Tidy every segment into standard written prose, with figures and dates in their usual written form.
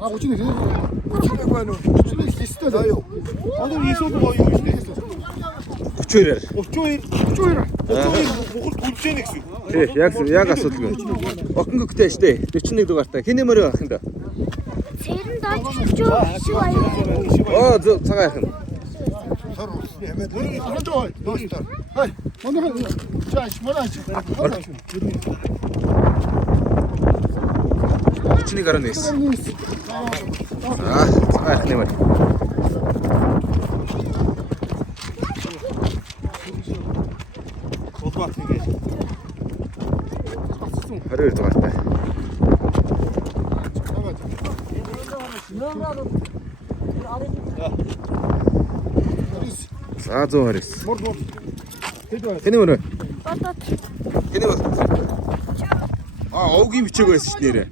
51. 51 байна уу? 51 листтэй заяа. Одоо ийсүүд гоё юм шүү дээ. 32-аар. 32. Бухал гүлжээ нэг шүү. Тий, яг асуудалгүй. Охингөктэй штэ. 41 дугаартай. Хинэ мөрөө ах энэ. Цэрэн дооч шүү аяа. Оо, цагаан яхан. Сар усны хэмэд доостор. Хай. Манай чааш мараач. 41.9. Цагаан яхан нэмэр. Болбат ингэ. 22 дугаартай. За 129. Хинэ мөрөө. Бодоод. Хинэ бол. Овгийн бичээг байсан ш нэрэ.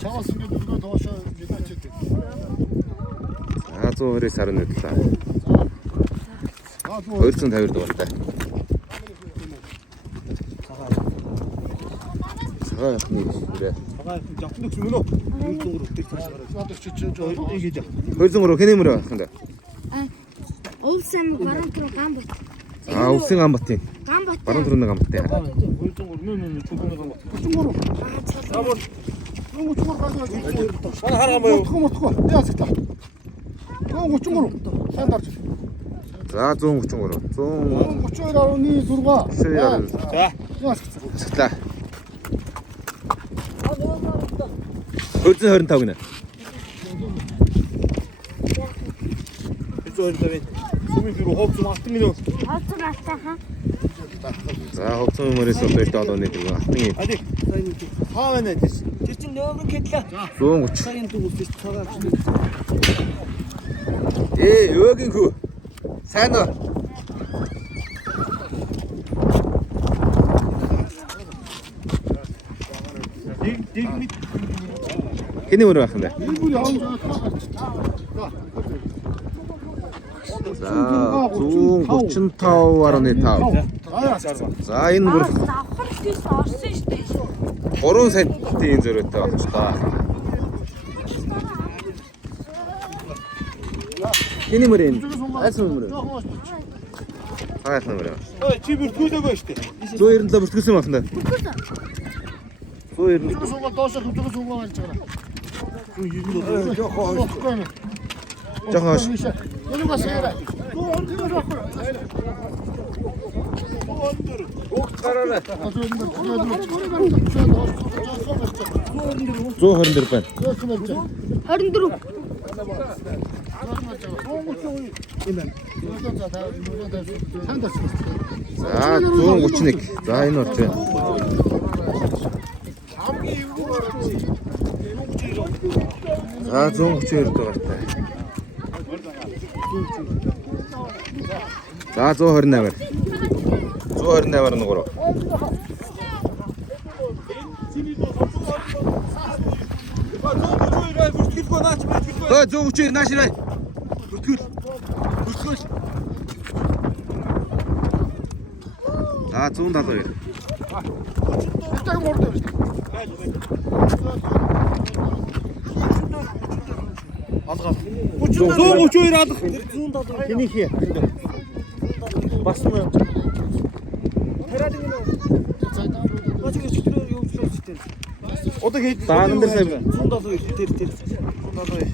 Чамаас ингэ дүргээ доошоо гэлээч. За 120-с 11 лаа. 250 дугаартай. Цагаан яхны нэрэ. Цагаан жавтан дэх юм уу? 203 хинэ мөрөө ах энэ. Улсын баруун руу гам бот. Улсын Ганбатын. Гам бот. Баруун төрөний Ганбаттай. 33. Хараа маяг. Мутгүй. Яа зэгтээ. 33. Сайн дарж. За 133. 132.6. За. Яас. Цаглаа. 225 гинэ. 250. Сүмийн бирүү ховц мартан минь. Хавцар алтайхан. За ховцсон мөрөөс одоо дооны дөрөв алтан. Ади. Хаа байна дээ. Тэр чинь нөөмөр хэдлээ. 130. Сайн дүү үсэж цагаан. Өөгийн хүү. Сайн уу? Дэг мэд. Хинэ мөрөө ах энэ. Бүр явж За 135.5. За энэ бүр Давхар тийш орсон шүү дээ. 3 сантын зөрөөтэй байна ч та. Хинэ мөрөө. Айс мөрөө. Айс мөрөө. Ой чи бүртгүүлээгүй шүү дээ. 197 бүртгүүлсэн юм ахна. 190. суугаад доошоо хөдөлгөөн суугаа гарч байгаа. Жохон хойш. Энийгээс яриа. Угт гараарай. 124 байна. 24. За 131. За энэ орч байна. За 132 дугаартай. За 128. 128-аар нөгөө. Ой 132 наашрай. Бүртгэл. За 172. Эцэг мордоо шүү дээ. Алгаа. 132 алга. 170. Тэний хий. Бас муу. Хараад ингэ нөө. Бачиг читрээр юу ч үстэй. Одоо хэд Дааган дээр сайн байна. 172 тэр. 172.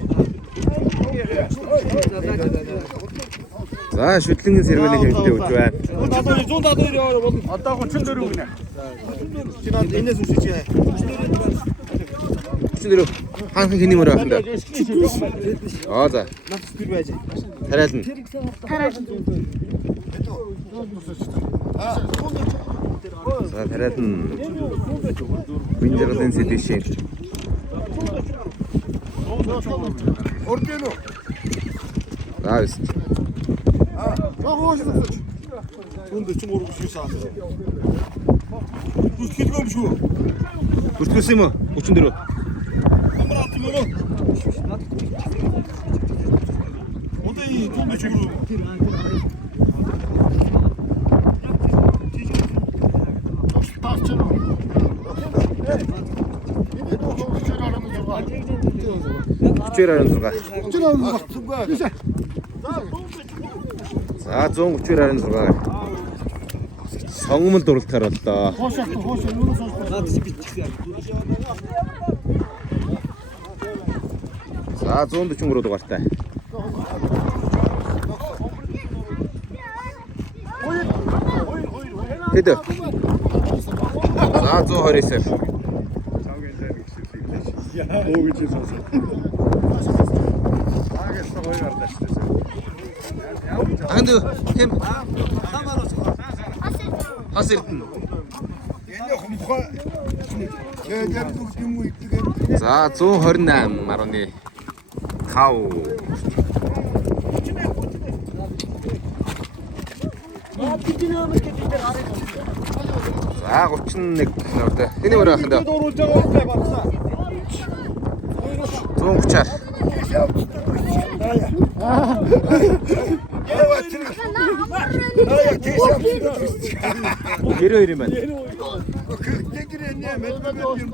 За шүтлэнгийн сэрвэний хэрэгтэй үж байна. 172 яваа болно. Одоо 34 гинэ. Чинад энэс үсэж яа. 34. Хаанхан хиний мөрөө ахна. За. Нас тэр байж. Тариална. За тариална. Винжерлын сэдэшин. Ордено. За бист. Түнд 43 биш саа. Бүртгэлгүй юм шүү. Бүртгүүлсэн юм уу? 34. Амар алт юм уу? Одоо iyi түнд 43. таасчаа. Энэ дөрөвчөр арамд зургаа. 30.6. За 130.6. Сонгомл дурлахаар боллоо. Хоошоо юунаас За 143 дугаартай. Хэд? За 129. Оо гэж хэлсэн. Анд хэм хасэртэн. Энэ хумхаа. Тэгээд бүгд юм уу иддэг. За 128.5. За 31 нөрдөө. Тэний мөр ахын даа. 130-аар. Яа тийм. Аа тийшээ. 92 юм байна. Тэгэрээ нэ мэдмэд юм.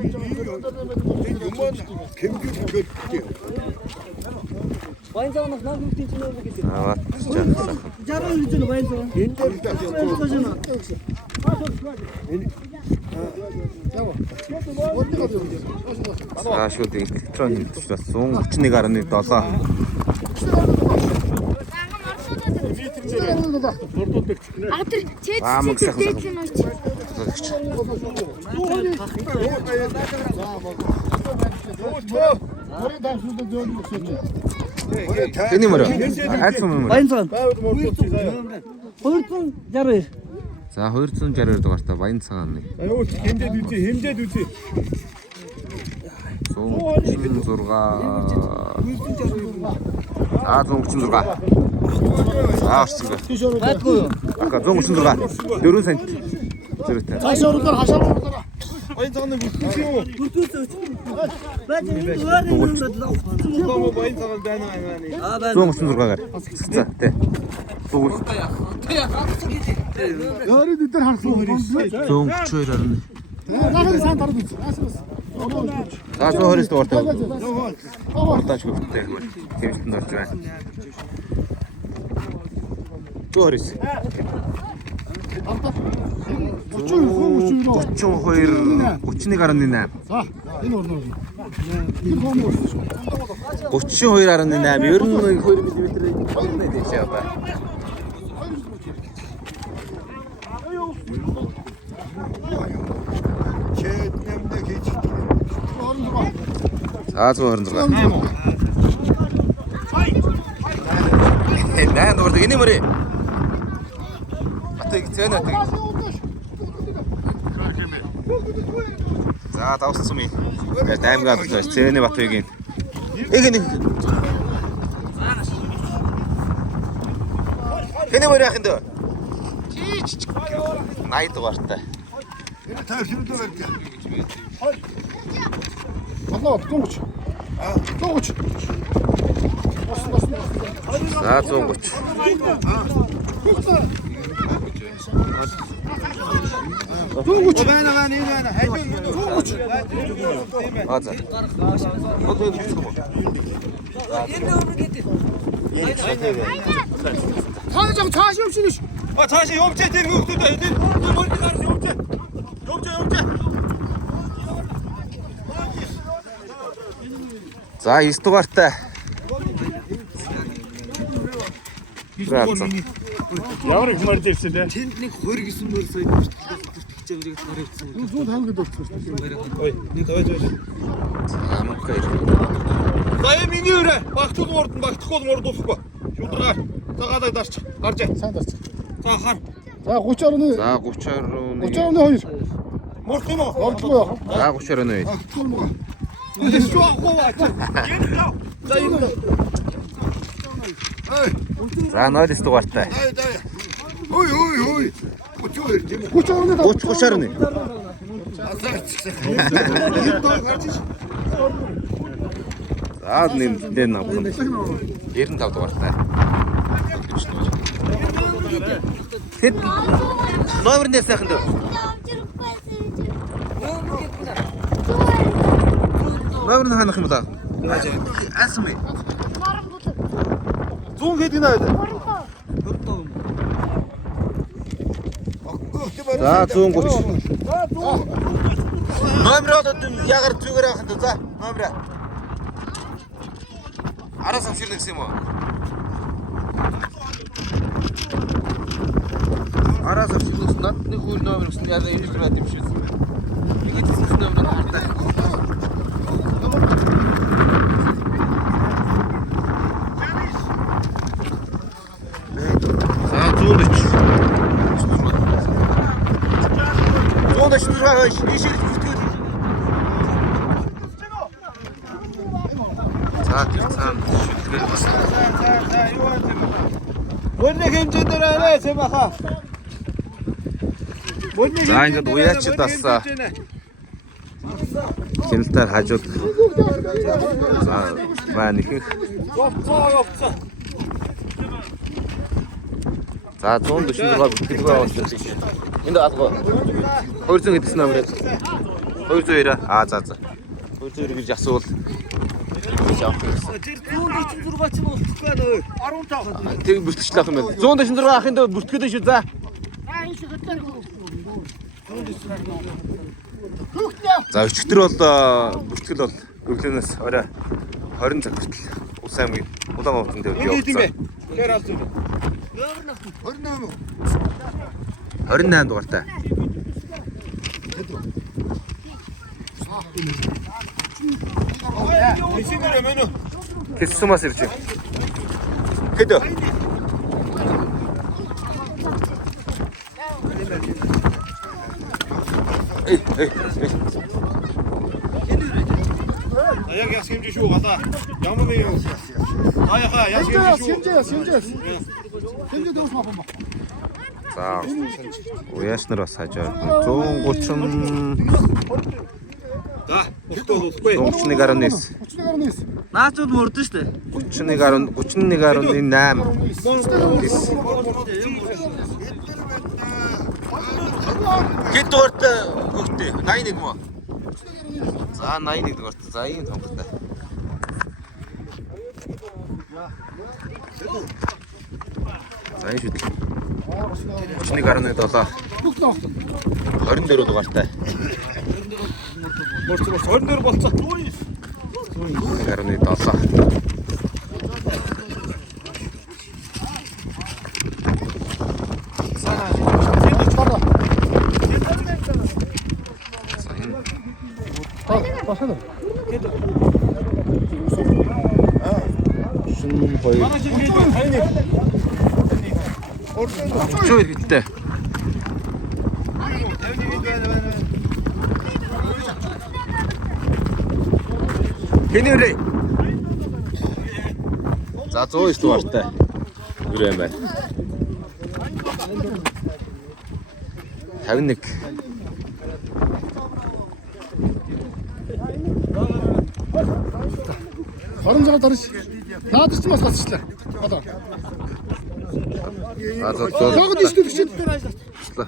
Юман кэмгэр гэртэй. Баянцаанаас наг нүтийн чинь өөр гэдэг. Аа чаа. Жаргал гэж нь баянцаа. Энэ дээр За шууд электрон хэлтвэрлээс 131.7. Атэр чэт Аа, мэгсэх чэт дээдлэн ууч. Орой даашгүй зөөн өгсөн. Тэний мөр. Айцсан мөр. Баянцаа. 262. За 262 дугаартай баян цагаан нэг. Аюу хэмжээд үзье. 136. За 136. За орсон гэ. Гайгүй юу? Ака 136. 4 см. Зэрэгтэй. Цаашаа урдаар хашаа урдаар. Баян цагаан нэг үгүй юу? Бүртүүс. Баян энэ өөр юм баян цагаан байна аа. 136-аар. За тий. Зүгэл. Яары бид нар харсан үү? 132.1. Нахад сан тард үз. За 120 дугаартай. Ортооч хөвгтэй хөр. Тэмцэнд орж байна. 120. 31.8. За энэ орноо. Энэ хоомор шүү. 32.8. Ер нь 2 мм нэ дэшээ ба. чэд нэмдэ хийж. За 126. Наа нурд энэ мөрөө. Атыг цэнэ атыг. За давсан юм. Таймгаад байна. Цэнэ батыг. Эгэний. Тэний мөр яхин дөө. 80 дугаартай. Энэ тааршилд байдаг. Аллаа тууч. Тууч. За 130. Тууч. Байна энэ байна. Хажуу Тууч. Аа за. Хот хийчихсэн юм. энэ өөр гэдэг. Цаашаа цаашаа явчихна ш. А цаашаа явж тэр хүүхдүүд энэ мөрд гарч явж. Явж. За 9 дугаартай. Ямар их мард ирсэн те. Тэнд нэг 29 мөр сая бүртгэж амжиг тарихсан. 150 гэдэг өгсөн. Ой, нэг хойж. Амкай. Заяа миний өрөө. Багтуул мордон багтахгүй морд усахгүй. Шудраа. Цагаадаг дарч. Гарч. Сайн дарч. За хар. За 30-ны. За 32. 30-ны 2. Морд юм уу? Ордгоо яах. За 32. Шүү ховаач. За энэ. За 0 дугаартай. Ой. Өчөө тийм. 30-ны 30. За нэмдэн авсан. 95 дугаартай. Хэд номер нэр сайхан дөө. Номер нь ханах юм да. Асан бэ? 100 хэд гинэ байд. За 130. Номер одоо ягаар зүгээр авах нь за. Номер. Араас авчирна гэсэн юм уу? Араас авчирна. Надны хөл номер гэсэн яа энэ л байд юм шиг байна. Ингээд хэлсэн номер нь хартаа. За 140. 140 ишэр зүтгэл. За цаан шүтгэл бас. Мөрний хэмжээгээр арай цэмаха. За ингээд уяач дасаа. Хяналтаар хажууд. За маань ихэнх. Говцоо. За 146 бэлтгэл авсан тийм. Энд алгаа. 200 гэдсэн номер. 202 аа за. 202 гэж асуул. Тэр 146 ч болохгүй байна. 15. Тэг бүртгчлээ ах юм байна. 146 ахын дээр бүртгэдэг шүү за. За өчтөр бол бүртгэл бол өглөөнөөс орой 20 цаг хүртэл Ус аймгийн Улаанбаатар дээр явуулсан. Тэр аль зүйл. 28 дугаартай. Исинэрэ мөн үү? Хэссумас ирж байна. Хэд? Яг яс хэмжээ шүү галаа. Ямар нэг юм. Аяха яс хэмжээ шүү. Хэмжээ дэвс маа бомба. За. Уяаснаар бас хажуу 130. За, болохгүй. 31.9. 31.9. Наачууд мөрдөн штэ. 31.8. Хэд дугаартай хөгтөө? 81 мөн. За 81 дугаартай. За ийм томхтой. За энэ шүтэл. 31.7. 24 дугаартай. 24 болцоо. 1.7. Башаа. Шин хоёр. Чөө хэрэгтэй. Хинэрэ. За 109 дугаартай. Үрээ байна. 51. Хорон цагаар дарж. Наад ч бас тасчлаа. Одоо. Жогод иштэй бичээд Ажлаа.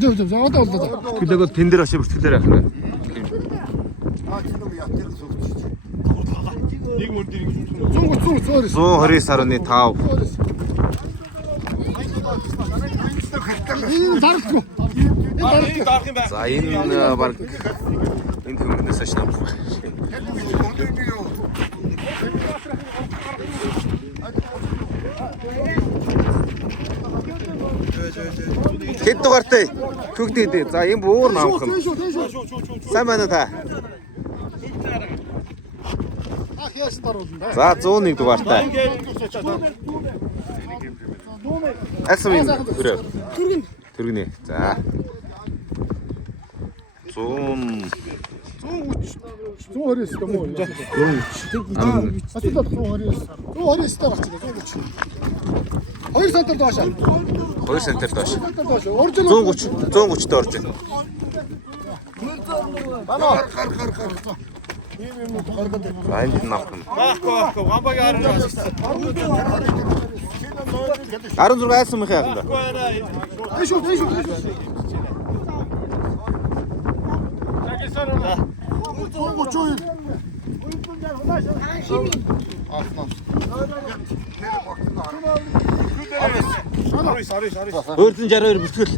дэв одоо боллоо. Гэлэг бол тэн дээр очиж бүртгэлээр явах нь. Нэг мөр дэрэг. 129.5. Дарахгүй. Дарах юм байна. За энэ баг энэ хүмүүнээс ашиг авах. Хэд дугаартай? Төгдөө. За энэ буур наамх юм. Сайн байна та. Ах яаш даруулна. За 101 дугаартай. Асан юм хүрээ. Төргөнэ. За. 100 120 юм уу? 130. Асуулт 120. 120 таа болчихлоо 130. 2 сантар доошоо. 2 сантар доош. 130. 130 доорж байна. Бана. За энэ наах юм. Баахгүй. Гамбагийн харин. 16 айсан мэх яаганда. Эйшо. Өөртөө 62 бүтгэл.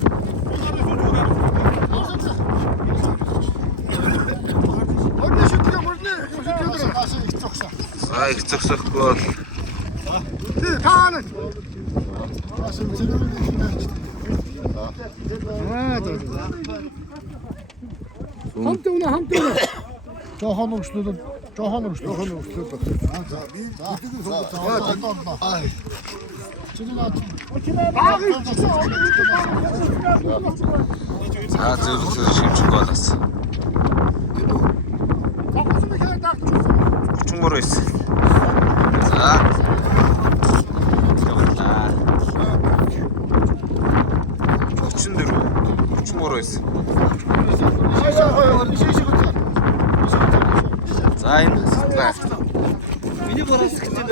За их зөксөхгүй бол Хамт өгнө. Жохон өргөслөд. за зөв шимжих болоос. 33 байсан. За. Яваа. 34 байсан. За энэ за. Миний бораас хэцүү.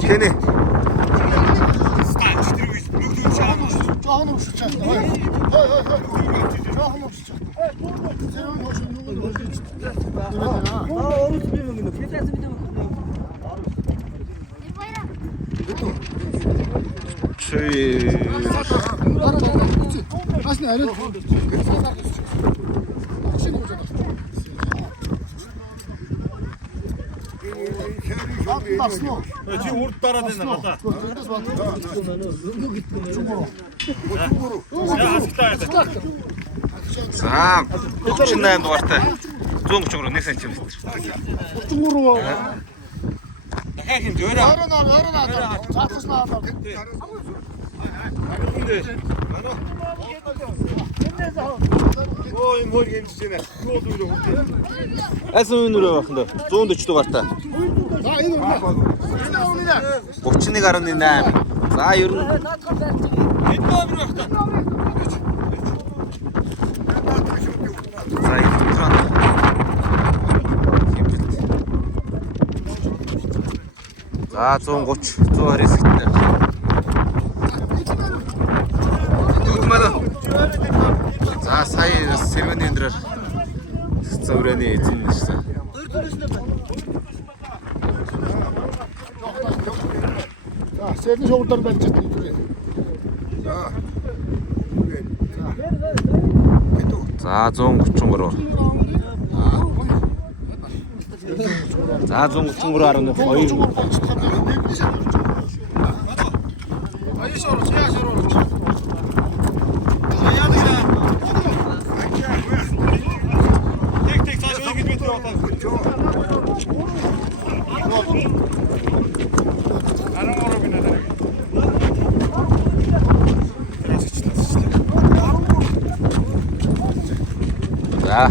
Тэний. Жохон өргөсөж чадна. Жохон өргөсөж Асна арай. Басно. Чи урд дараад байна надаа. За 38 дугаартай 130 1 см. 33. Дахиад хэмж өөрөө. Ороо. Цаатас наа. Оо энэ мөр хэмжиж байна. Юу л өөрөө хөвтэй. Асан өнөрөө бахна 140 дугаартай. За энэ үнэ. 31.8. За ер нь Энэ номер багтаа. за электрон. За 130 120 хэсэгтэй. За сая сэрвэний өндрээр зөврөний эзэн нэрсэн. За сэрний шуурдар байж чадна. За 133. За 133.2. Tek цааш ингэж битээ болоо. Арам бина дараа. За.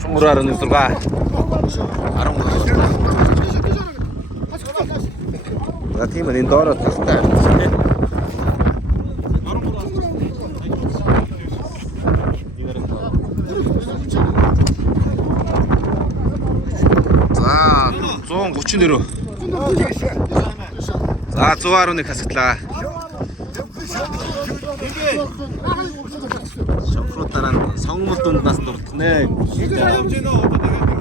Чумраар нь зурга. 13. За тийм энэ доороо тастай. За 134. За 111 хасагдлаа. Шавхруудаараа сонгомл дундаас дурднэ. Явж гинэ одоо дахиад нэг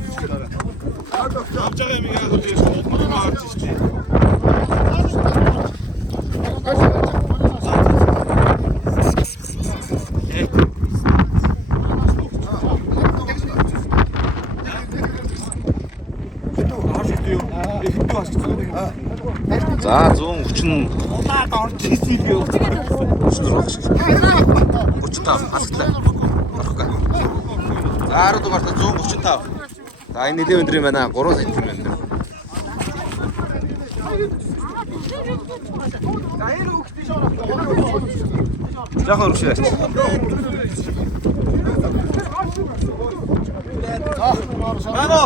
хэмжээ. Явж байгаа юм яа гэж маарч чи. За 130 Удаад орж ирсэн юу? 35 хасагдлаа. Орохгоо. За 10 дугаартай 135. За энэ нэлээд өндөр юм байна. 3 см өндөр. Жаахан өргөшөөч. Мано.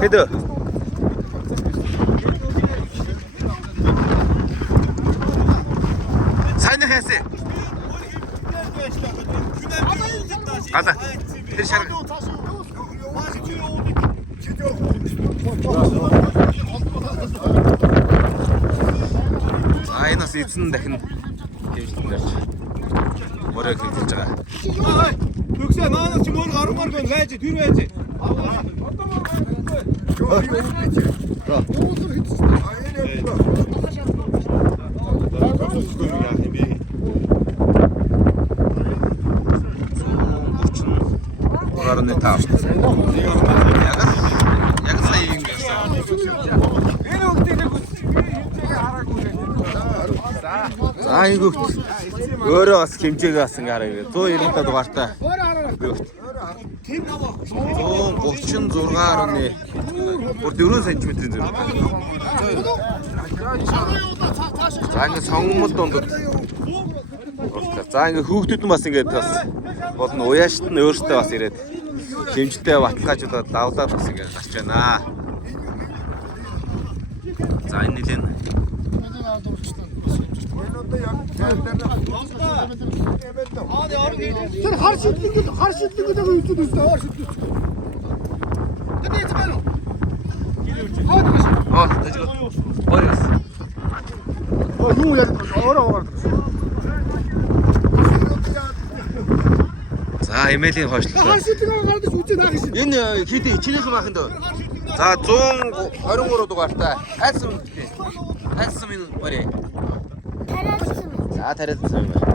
Хэдэ? Гала. Тэр шарга. Айнаас эзэн дахин хэмжлэн гарч. Морог хэлж байгаа. Төгсөө наанаас чи мөр гармаар гон байж тэр байж. Гарны тав. Яг сая юм байсан. За айгүйт. Өөрөө бас хэмжээгээ бас ингээ хараа. 190 дугаартай. 136.1 бүр 4 см-ийн зэрэг. За ингээ сонгомл дундад. За ингээ хүүхдүүд нь бас ингээд бас болно уяашд нь өөртөө бас ирээд хэмжтэй баталгаажуудаа давлаад бас ингээ гарч байна. За энэ нэлээд Тэр хар шидлэг гэдэг юу юм бэ? Хар шидлэг. Тэний цаано. дэжиг. Орёс. Юу яриад байгаа ороо. За эмээлийн хойшлоо. Хар шидлэг гараад үзээ наах шин. Энэ хэдий чинээс маахын дөө. За 123 дугаартай. Хайсан үнэтэй. Хайсан минь барэ. За тариадсан юм байна.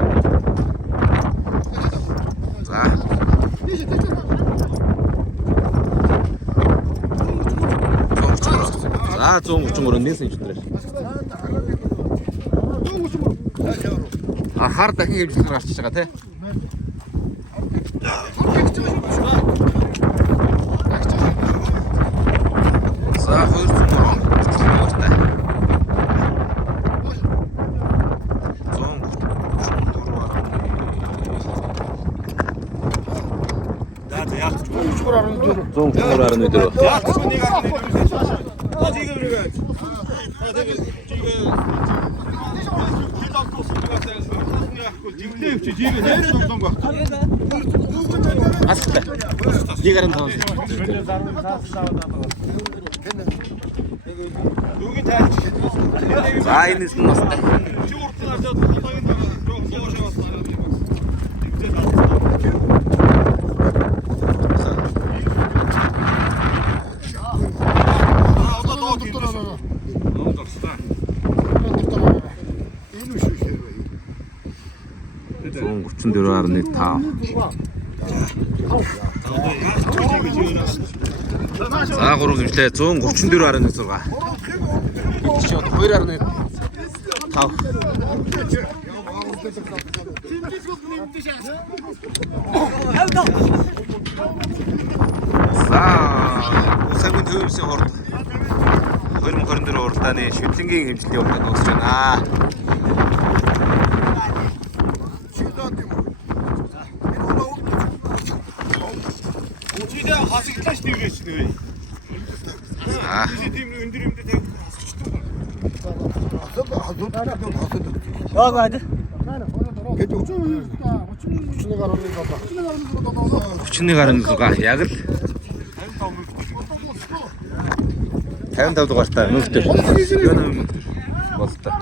За. За 133 см. Хар дахин хэмжлэг гарч байгаа тий. За 134. Астай. Жигаран таа. За энэ нь настай. Зон 34.5. За 3 хэмжлээ 134.6. Чи одоо 2.5. За усагийн төвөөсийн хорд 2024 уралдааны шүтлэнгийн хэмжлэлийн өмнө дуусж байна. Хасагдлаач нэгээс нэ. За. Тийм өндөр юмдээ тавьчих. Яа гад. Гэдэг үгүй. 31.6 яг л 55 дугаартай мөнхтөр. Болтой.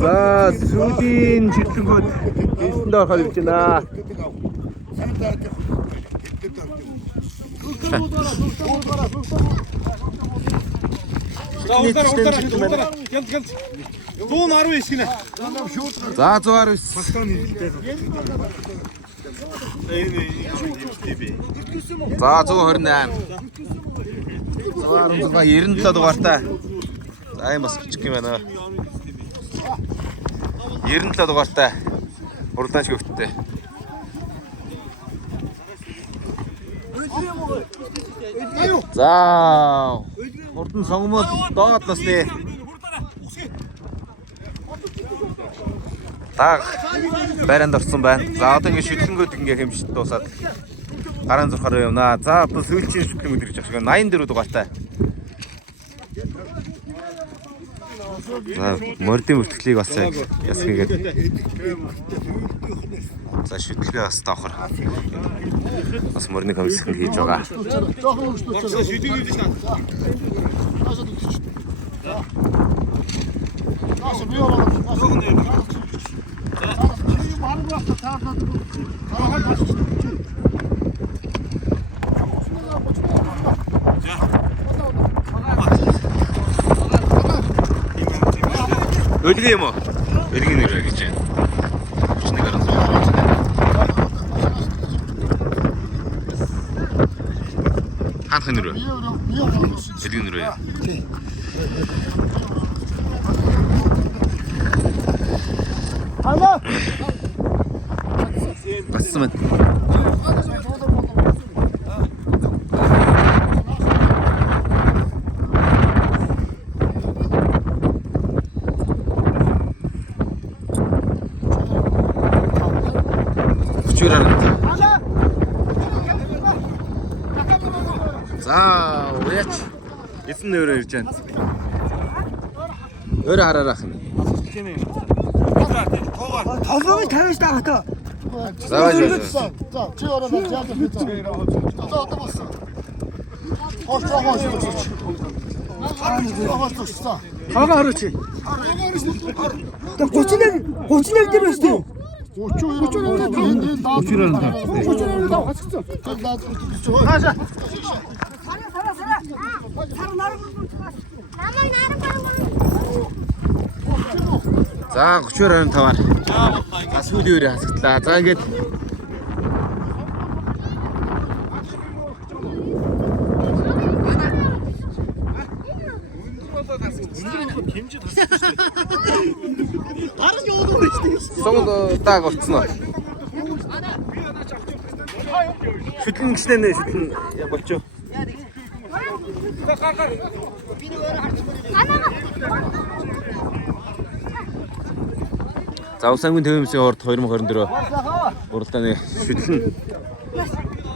За сүүлийн чиглэлгүүд эсэнд ороход явж байна. Гэлт 119 гинэ. За 119. За 128. 127 дугаартай. За юм бас бичих юм байна. 97 дугаартай. Уралдаанч хөвгттэй. За хурдан сонгомол доод насны даг байранд орсон байна. За одоо ингэ шүтлэнгүүд ингэ хэмжиж дуусаад гараан зурхаар явна. За одоо сүүлчийн шүтлэнгүүд ирж байгаа шиг 84 дугаартай. Мордын бүртгэлийг бас яг ясгийгээд. За шүтлгээ бас давхар. Бас морны комиссэнд хийж байгаа. Жоохон өөрчлөлт. Шүдийг хийж таа. Нааш би яваа. Жоохон юм. Ölgü юм уу? Ölгий нэр гэж байна. 31 гаруй. Хаанх нэр вэ? Ölгий нэр вэ? Хана. Бассан мэт. За, уяач. Эзэн нөрөө ирж байна. Өөрөө хараарах нь. Толгойг тавьж таа. За, байж. За, чи ороо жаад хийх. За, одоо болсон. Хоолцоо хийчих. Хоолцоо. Хаага хараач. 31 дээр байна шүү. 32 Сара. За 32.5-аар. За сүүлийн үеэр хасагдлаа. За ингээд Сонгод дааг болцсон уу? Шүтлэн гиснэ шүтлэн болчоо. За усангийн төвөөмсийн орд 2024 уралдааны шүтлэн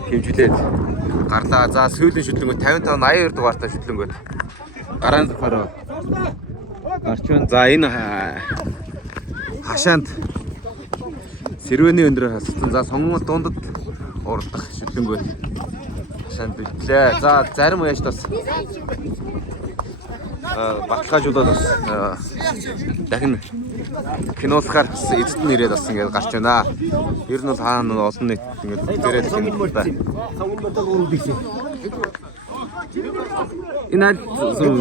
хэмжүүлээд гарлаа. За сүүлийн шүтлэнгүүд 55 82 дугаартай шүтлэнгүүд гараан зурхаараа гарч байна. За энэ хашаанд сэрвэний өндрөөр хассан. За сонгон дундад уралдах шүтлэнгүүд хашаанд битлээ. За зарим уяаж бас баталгаажуулаад бас дахин кинолохоор эзэд нь ирээд бас ингээд гарч байна. Ер нь бол хаана олон нийт ингээд бүтээрээд байна. Сонгон бодол өөрөө бийсэн. Энэ зүйл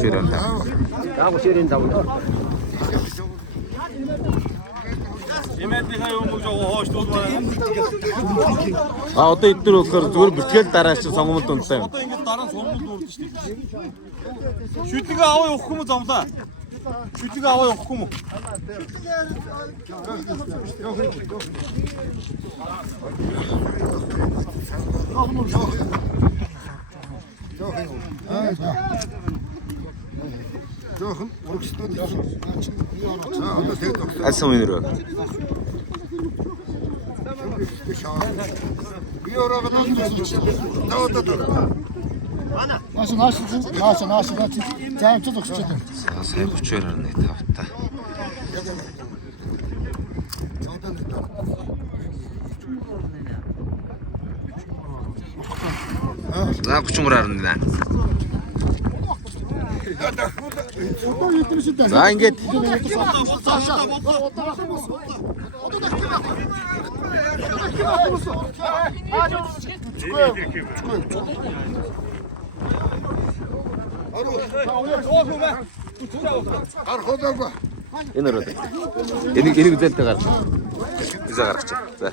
чирэн та. Яг ширэн дав. Эмээдийнхээ юм уу хоош дуулмаа. А одоо эдгээр болохоор зүгээр бүртгэл дараа чи сонгомд унтаа. Одоо ингэж дараа нь сонгомд урдсан шүү дээ. Шүтлэгээ аваа явахгүй юм замлаа. Шүтлэгээ аваа явахгүй юм уу? Жоохон урагшлууд явсан. За одоо тэгээд Асан өнөрөө. би ороод Нааш. Заамч зогсож байна. Сайн 32.5-та. За 33.8. За ингээд арходоога энэ өрөө. Энийг үзэлтэй гар. Виза гаргач. За.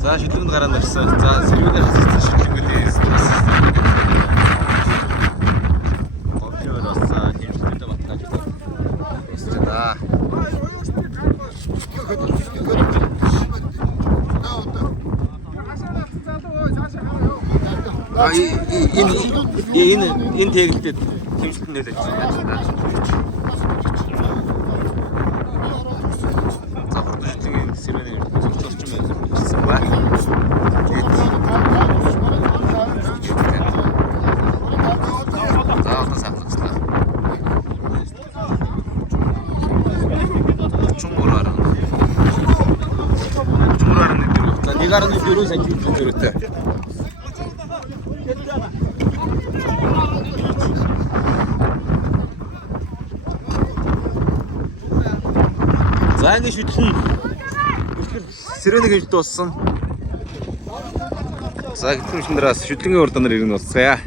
За шүтлэгэнд гараад ирсэн. За сэрвээр хассан шүтлэгээ дээс. Офиорос хэмжлэлтэй баталгааж байна. Энэ тэгэлтэд хэмжлэлт нэлээд байна. За хурдан шүтлэгийн сэрвээр зорч орчин байна. 1.4 см зөрүүтэй. За ингэ шүтлэн сирэнийг хийж дууссан. За хэдхэн шиндраас шүтлэнгийн урд нар ирнэ болцгаая.